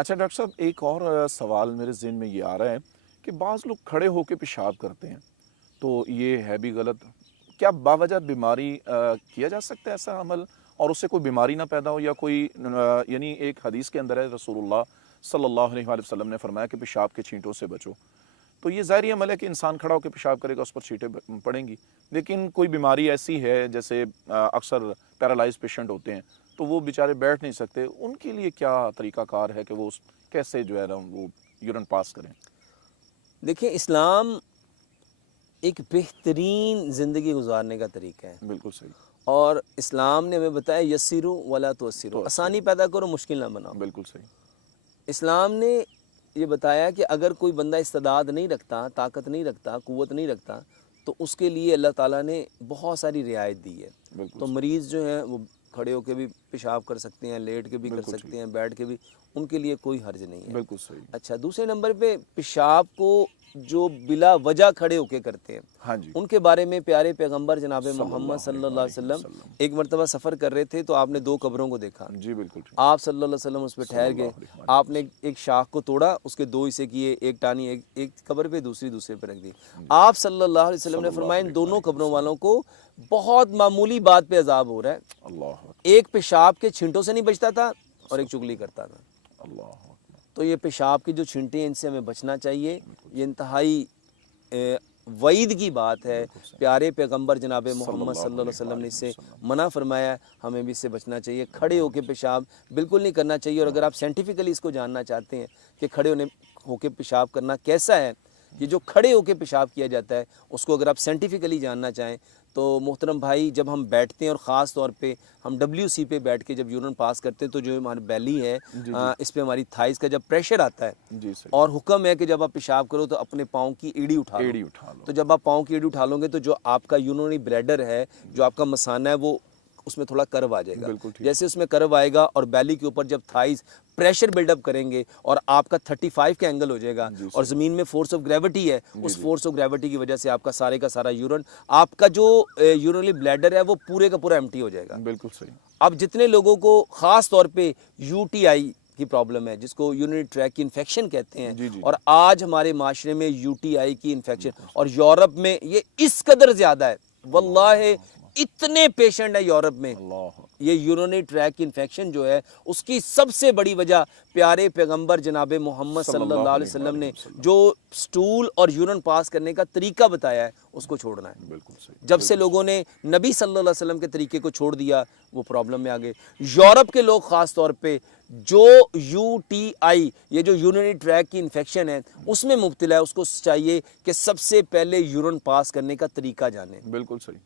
अच्छा डॉक्टर साहब, एक और सवाल मेरे ज़हन में ये आ रहा है कि बाज़ लोग खड़े होकर पेशाब करते हैं, तो ये है भी गलत। क्या बावजह बीमारी किया जा सकता है ऐसा अमल, और उससे कोई बीमारी ना पैदा हो, या कोई यानी एक हदीस के अंदर है, रसूलुल्लाह सल्लल्लाहु अलैहि वसल्लम ने फरमाया कि पेशाब के छींटों से बचो। तो ये ज़ाहिर अमल है कि इंसान खड़ा होकर पेशाब करेगा, उस पर छींटें पड़ेंगी। लेकिन कोई बीमारी ऐसी है, जैसे अक्सर पैरालाइज पेशेंट होते हैं, तो वो बेचारे बैठ नहीं सकते, उनके लिए क्या तरीक़ाकार है कि वो कैसे जो है ना वो यूरिन पास करें? देखिए, इस्लाम एक बेहतरीन ज़िंदगी गुजारने का तरीका है। बिल्कुल सही। और इस्लाम ने हमें बताया यस्सिरू वला तुअस्सिरू, आसानी पैदा करो, मुश्किल ना बनाओ। बिल्कुल सही। इस्लाम ने ये बताया कि अगर कोई बंदा इस्तेदाद नहीं रखता, ताकत नहीं रखता, क़ुव्वत नहीं रखता, तो उसके लिए अल्लाह ताला ने बहुत सारी रियायत दी है। तो मरीज़ जो हैं वो खड़े होकर भी पेशाब कर सकते हैं, लेट के भी कर सकते हैं, बैठ के भी, उनके लिए कोई हर्ज नहीं है। बिल्कुल सही। अच्छा, दूसरे नंबर पे पेशाब को जो बिला वजह खड़े होके करते हैं, हाँ जी, उनके बारे में प्यारे पैगंबर जनाब मोहम्मद सल्लल्लाहु अलैहि वसल्लम एक मरतबा सफ़र कर रहे थे, तो आपने दो कब्रों को देखा। जी बिल्कुल ठीक। आप सल्लल्लाहु अलैहि वसल्लम उस पर ठहर गए, आपने एक शाख को तोड़ा, उसके दो हिस्से किए, एक टानी एक कब्र पे, दूसरी दूसरे पे रख दी। आप सल्लल्लाहु अलैहि वसल्लम ने फरमाया इन दोनों कब्रों वालों को बहुत मामूली बात पे अजाब हो रहा है। अल्लाह एक पेशाब के छींटों से नहीं बचता था और एक चुगली करता था। अल्लाह। तो ये पेशाब की जो छींटे हैं, इनसे हमें बचना चाहिए। ये इंतहाई वईद की बात है। प्यारे पैगंबर जनाब मोहम्मद सल्लल्लाहु अलैहि वसल्लम ने इससे मना फरमाया, हमें भी इससे बचना चाहिए। खड़े होकर पेशाब बिल्कुल नहीं करना चाहिए। और अगर आप साइंटिफिकली इसको जानना चाहते हैं कि खड़े होकर पेशाब करना कैसा है, ये जो खड़े होकर पेशाब किया जाता है, उसको अगर आप साइंटिफिकली जानना चाहें तो मोहतरम भाई, जब हम बैठते हैं और ख़ास तौर पे हम WC पे बैठ के जब यूरिन पास करते हैं, तो जो हमारी बैली है इस पे हमारी थाइस का जब प्रेशर आता है, जी सही। और हुक्म है कि जब आप पेशाब करो तो अपने पाँव की एड़ी उठा लो। तो जब आप पाँव की एड़ी उठा लोगे तो जो आपका यूरिनरी ब्लैडर है, जो आपका मसाना है, वो उसमें थोड़ा कर्व आ जाएगा। जैसे उसमें कर्व आएगा और बैली के ऊपर जब थाइस प्रेशर बिल्डअप करेंगे और आपका 35 का एंगल हो जाएगा, और ज़मीन में फोर्स ऑफ ग्रेविटी है, उस फोर्स ऑफ ग्रेविटी की वजह से आपका सारे का सारा यूरिन, आपका जो यूरिनरी ब्लैडर है, वो पूरे का पूरा एम्प्टी हो जाएगा। बिल्कुल सही। अब जितने लोगों को ख़ास तौर पे UTI की प्रॉब्लम है, जिसको यूरिनरी ट्रैक की इन्फेक्शन कहते हैं, और आज हमारे माशरे में UTI की इन्फेक्शन, और यूरोप में ये इस कदर ज़्यादा है, वल्लाह इतने पेशेंट है यूरोप में। ये यूरिनरी ट्रैक की इन्फेक्शन जो है, उसकी सबसे बड़ी वजह प्यारे पैगंबर जनाब मोहम्मद सल्लल्लाहु अलैहि वसल्लम ने जो स्टूल और यूरिन पास करने का तरीका बताया है, उसको छोड़ना है। बिल्कुल सही। जब से लोगों ने नबी सल्लल्लाहु अलैहि वसल्लम के तरीके को छोड़ दिया, वो प्रॉब्लम में आ गए। यूरोप के लोग ख़ास तौर पे जो UTI, ये जो यूरिनरी ट्रैक की इन्फेक्शन है, उसमें मुब्तला है, उसको चाहिए कि सबसे पहले यूरिन पास करने का तरीका जाने। बिल्कुल सही।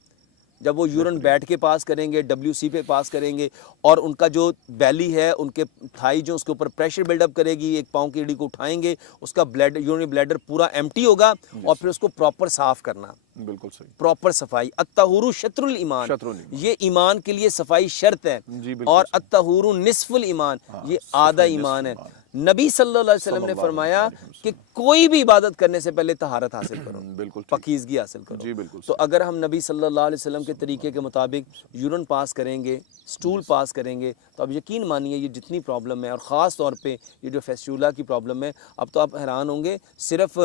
जब वो यूरिन बैठ के पास करेंगे, WC पे पास करेंगे, और उनका जो बैली है, उनके थाई जो उसके ऊपर प्रेशर बिल्डअप करेगी, एक पाँव की एड़ी को उठाएंगे, उसका यूरिनरी ब्लैडर पूरा एम्प्टी होगा, और फिर उसको प्रॉपर साफ करना। बिल्कुल सही। प्रॉपर सफाई। अत्तहुरु शत्रुल ईमान, ये ईमान के लिए सफाई शर्त है। और अत्तहुरु निस्फुल ईमान, ये आधा ईमान है। नबी सल्लल्लाहु अलैहि वसल्लम ने फरमाया कि कोई भी इबादत करने से पहले तहारत हासिल करो, बिल्कुल पकीज़गी हासिल करो। जी बिल्कुल। तो अगर हम नबी सल्लल्लाहु अलैहि वसल्लम के तरीके के मुताबिक यूरिन पास करेंगे, स्टूल पास करेंगे, तो अब यकीन मानिए ये जितनी प्रॉब्लम है, और ख़ास तौर पे ये जो फेस्टूला की प्रॉब्लम है, अब तो आप हैरान होंगे, सिर्फ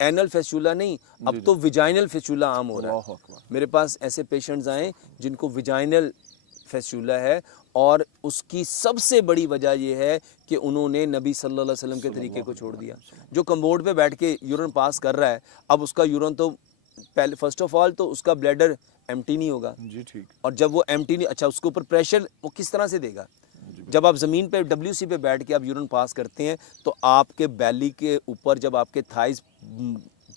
एनल फेस्टूला नहीं, अब तो विजाइनल फेस्टूला आम हो रहा है। मेरे पास ऐसे पेशेंट्स आए जिनको विजाइनल फेस्टूला है, और उसकी सबसे बड़ी वजह यह है कि उन्होंने नबी सल्लल्लाहु अलैहि वसल्लम के तरीके को छोड़ दिया। जो कम्बोर्ड पे बैठ के यूरिन पास कर रहा है, अब उसका यूरिन तो पहले फर्स्ट ऑफ ऑल तो उसका ब्लैडर एम्प्टी नहीं होगा जी, ठीक। और जब वो एम्प्टी नहीं, अच्छा उसके ऊपर प्रेशर वो किस तरह से देगा? जब आप ज़मीन पे WC पे बैठ के आप यूरिन पास करते हैं, तो आपके बैली के ऊपर जब आपके थाइस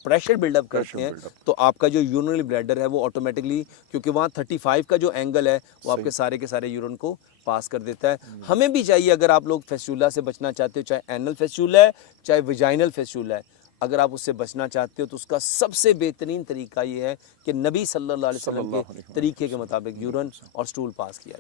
प्रेशर बिल्डअप करते हैं, तो आपका जो यूरिनरी ब्लैडर है वो ऑटोमेटिकली, क्योंकि वहाँ 35 का जो एंगल है, वो आपके सारे के सारे यूरिन को पास कर देता है। हमें भी चाहिए, अगर आप लोग फेस्टूला से बचना चाहते हो, चाहे एनल फेस्टूला है चाहे विजाइनल फेस्टूला है, अगर आप उससे बचना चाहते हो, तो उसका सबसे बेहतरीन तरीका ये है कि नबी सल्लल्लाहु अलैहि वसल्लम के तरीके के मुताबिक यूरिन और स्टूल पास किया जाए।